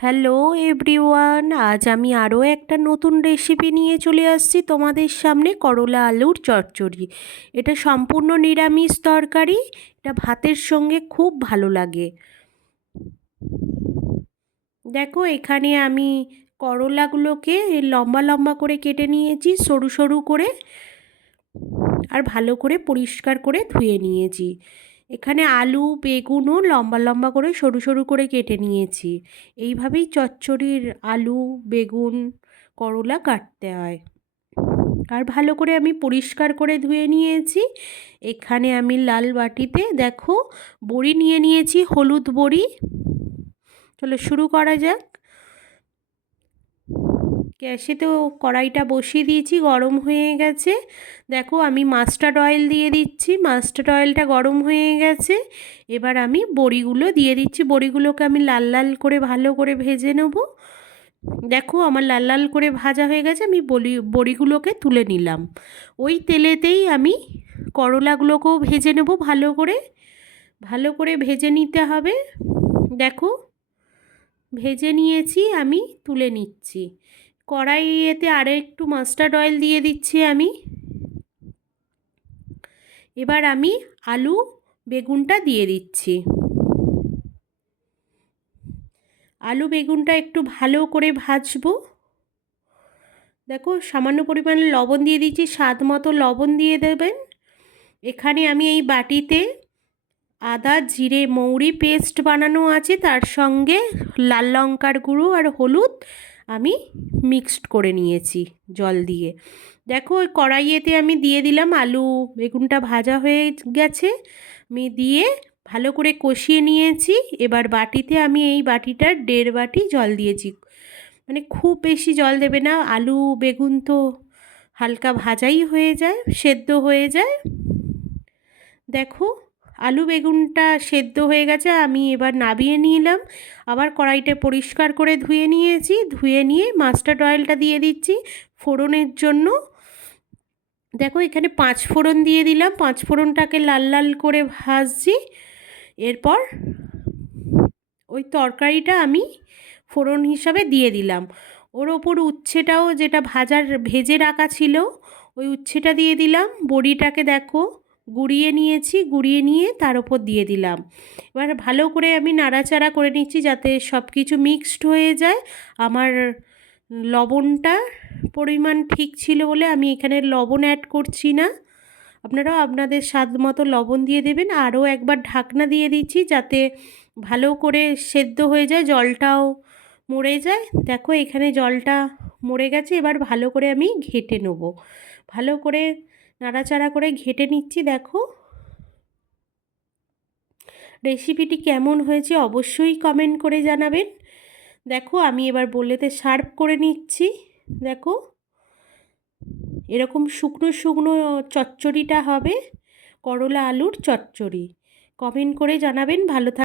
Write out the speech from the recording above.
Hello everyone, আজ আমি আরও একটা নতুন রেসিপি নিয়ে চলে আসছি তোমাদের সামনে। করলা আলুর চচ্চড়ি। এটা সম্পূর্ণ নিরামিষ তরকারি। এটা ভাতের সঙ্গে খুব ভালো লাগে। দেখো, এখানে আমি করলাগুলোকে লম্বা লম্বা করে কেটে নিয়েছি, সরু সরু করে, আর ভালো করে পরিষ্কার করে ধুয়ে নিয়েছি। এখানে আলু বেগুনও লম্বা লম্বা করে সরু সরু করে কেটে নিয়েছি। এইভাবেই চচ্চড়ির আলু বেগুন করলা কাটতে হয়। আর ভালো করে আমি পরিষ্কার করে ধুয়ে নিয়েছি। এখানে আমি লাল বাটিতে দেখো বড়ি নিয়ে নিয়েছি, হলুদ বড়ি। চলো শুরু করা যাক। গ্যাসে তো কড়াইটা বসিয়ে দিয়েছি, গরম হয়ে গেছে। দেখো আমি মাস্টার্ড অয়েল দিয়ে দিচ্ছি। মাস্টার্ড অয়েলটা গরম হয়ে গেছে। এবার আমি বড়িগুলো দিয়ে দিচ্ছি। বড়িগুলোকে আমি লাল লাল করে ভালো করে ভেজে নেব। দেখো আমার লাল লাল করে ভাজা হয়ে গেছে। আমি বড়িগুলোকে তুলে নিলাম। ওই তেলেতেই আমি করলাগুলোকেও ভেজে নেব ভালো করে। ভালো করে ভেজে নিতে হবে। দেখো ভেজে নিয়েছি, আমি তুলে নিচ্ছি। কড়াইয়েতে আরও একটু মাস্টার্ড অয়েল দিয়ে দিচ্ছি আমি। এবার আমি আলু বেগুনটা দিয়ে দিচ্ছি। আলু বেগুনটা একটু ভালো করে ভাজবো। দেখো সামান্য পরিমাণে লবণ দিয়ে দিচ্ছি, স্বাদ মতো লবণ দিয়ে দেবেন। এখানে আমি এই বাটিতে আদা জিরে মৌরি পেস্ট বানানো আছে, তার সঙ্গে লাল লঙ্কার গুঁড়ো আর হলুদ আমি মিক্সড করে নিয়েছি জল দিয়ে। দেখো ওই কড়াইয়েতে আমি দিয়ে দিলাম, আলু বেগুনটা ভাজা হয়ে গেছে। আমি দিয়ে ভালো করে কষিয়ে নিয়েছি। এবার বাটিতে আমি এই বাটিটার 1.5 বাটি জল দিয়েছি। মানে খুব বেশি জল দেবে না, আলু বেগুন তো হালকা ভাজাই হয়ে যায়, সেদ্ধ হয়ে যায়। দেখো আলু বেগুনটা সেদ্ধ হয়ে গেছে, আমি এবার নামিয়ে নিলাম। আবার কড়াইটা পরিষ্কার করে ধুয়ে নিয়েছি। ধুয়ে নিয়ে মাস্টার্ড অয়েলটা দিয়ে দিচ্ছি ফোড়নের জন্য। দেখো এখানে 5 ফোড়ন দিয়ে দিলাম। 5 ফোড়নটাকে লাল লাল করে ভাজছি। এরপর ওই তরকারিটা আমি ফোড়ন হিসাবে দিয়ে দিলাম। ওর ওপর উচ্ছেটাও, যেটা ভেজে রাখা ছিল, ওই উচ্ছেটা দিয়ে দিলাম। বড়িটাকে দেখো গুঁড়িয়ে নিয়েছি, গুঁড়িয়ে নিয়ে তার ওপর দিয়ে দিলাম। এবার ভালো করে আমি নাড়াচাড়া করে নিচ্ছি যাতে সব কিছু মিক্সড হয়ে যায়। আমার লবণটা পরিমাণ ঠিক ছিল বলে আমি এখানে লবণ অ্যাড করছি না। আপনারাও আপনাদের স্বাদ মতো লবণ দিয়ে দেবেন। আরও একবার ঢাকনা দিয়ে দিচ্ছি যাতে ভালো করে সেদ্ধ হয়ে যায়, জলটাও মরে যায়। দেখো এখানে জলটা মরে গেছে। এবার ভালো করে আমি ঘেঁটে নেব। ভালো করে নাড়াচাড়া করে ঘেঁটে নিচ্ছি। দেখো রেসিপিটি কেমন হয়েছে অবশ্যই কমেন্ট করে জানাবেন। দেখো আমি এবার বললেতে সার্ভ করে নিচ্ছি। দেখো এরকম শুকনো শুকনো চচ্চড়িটা হবে, করলা আলুর চচ্চড়ি। কমেন্ট করে জানাবেন। ভালো